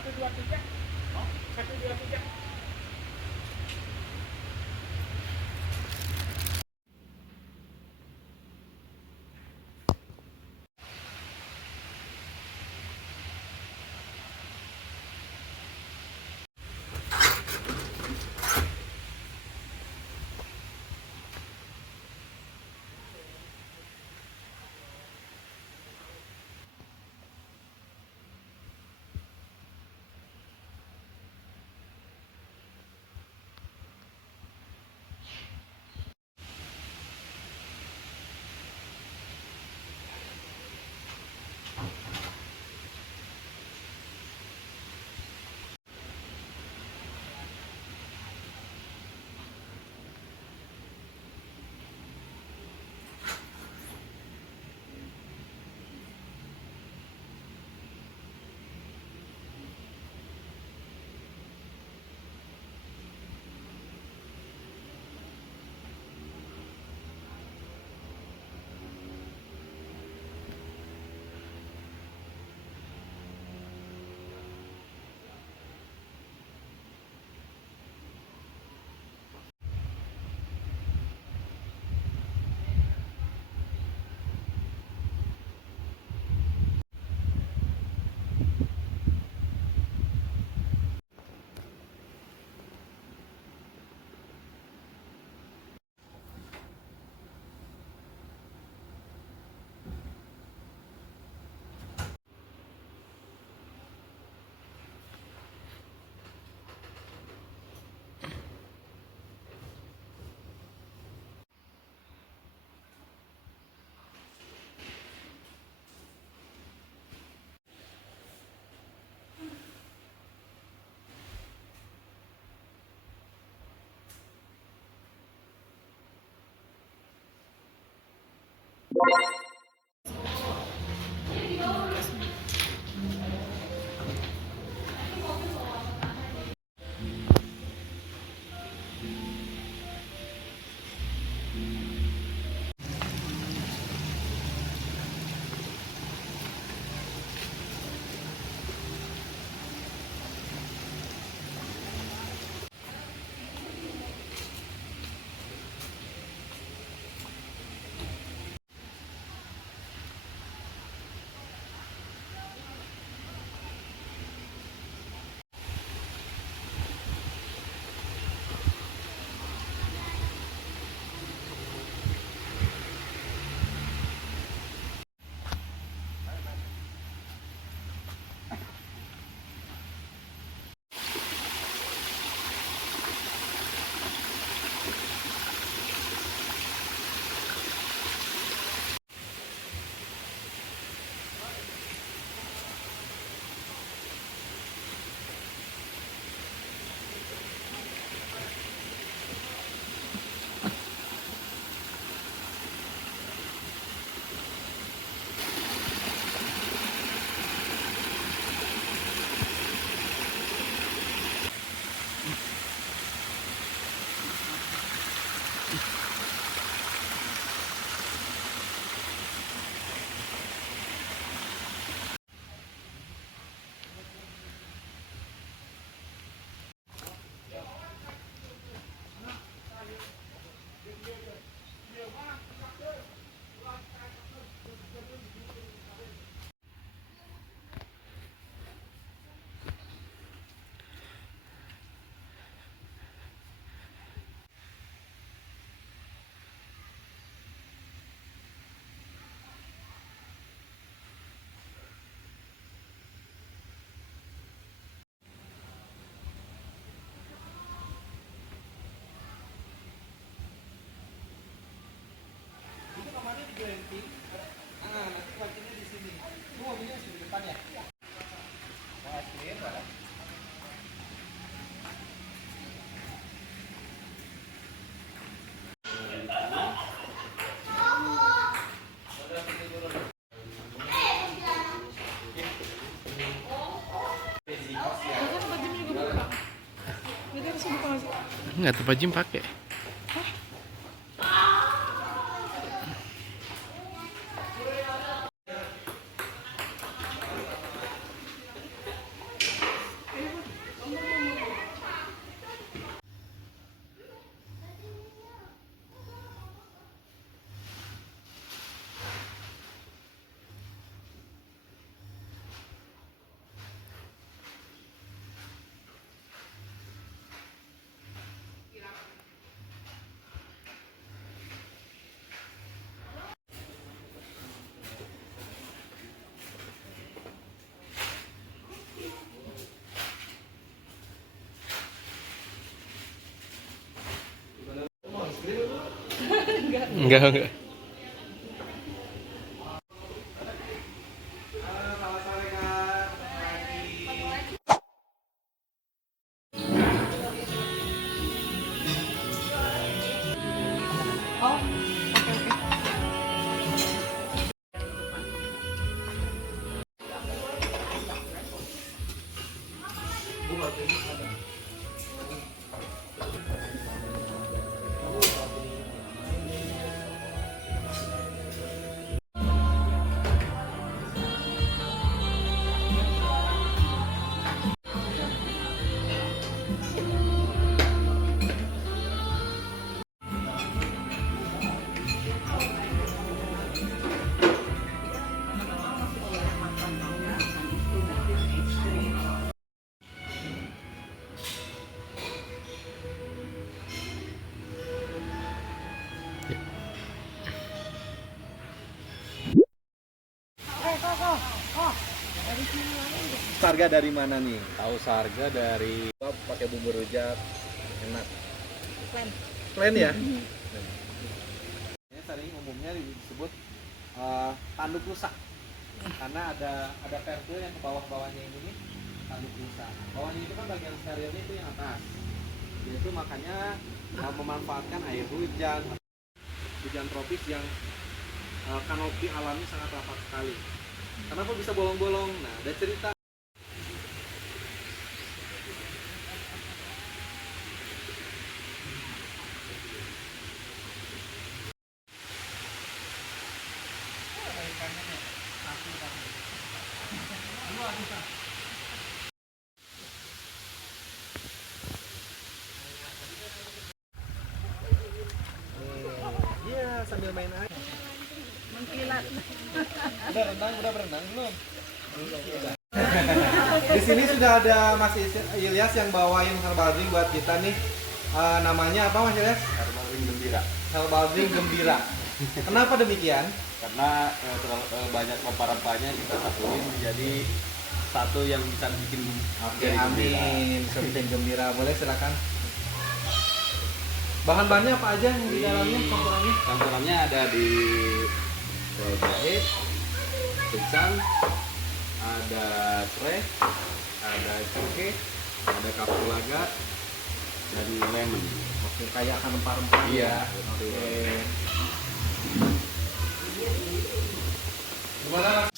Satu dua tiga. Oh, satu dua tiga. Glamping. Nanti parkirnya di sini. Itu mobilnya di depan ya? Mau es krim boleh? Enggak, tempat gym pakai. Enggak, enggak. Selamat sore Kak. Lagi. Sarga dari mana nih? Tahu sarga dari Pakai bumbu rujak, enak. Plain ya? Ini sering umumnya disebut tanduk rusak karena ada pertul yang ke bawah-bawahnya ini nih, tanduk rusak. Bawahnya itu kan bagian sterilnya itu yang atas. Itu makanya memanfaatkan air hujan tropis yang kanopi alami sangat rapat sekali. Kenapa bisa bolong-bolong? Nah, ada cerita. Iya, sambil main air. Mengkilat. Udah berenang belum? Di sini sudah ada Mas Ilyas yang bawain herbal drink buat kita nih. Namanya apa Mas Ilyas? herbal ring gembira. Herbal drink gembira. Kenapa demikian? Karena terlalu banyak rempah-rempahnya kita satuin menjadi satu yang bisa bikin Oke, amin. Bisa bikin gembira. Boleh silakan. Bahan-bahannya apa aja yang di dalamnya campurannya? Campurannya ada di jahe, kecang, ada serai, ada cengkeh, ada kapulaga, dan lemon. Oke, kayak akan rempah-rempah. Iya, Ya. betul. Oke. Gimana Mas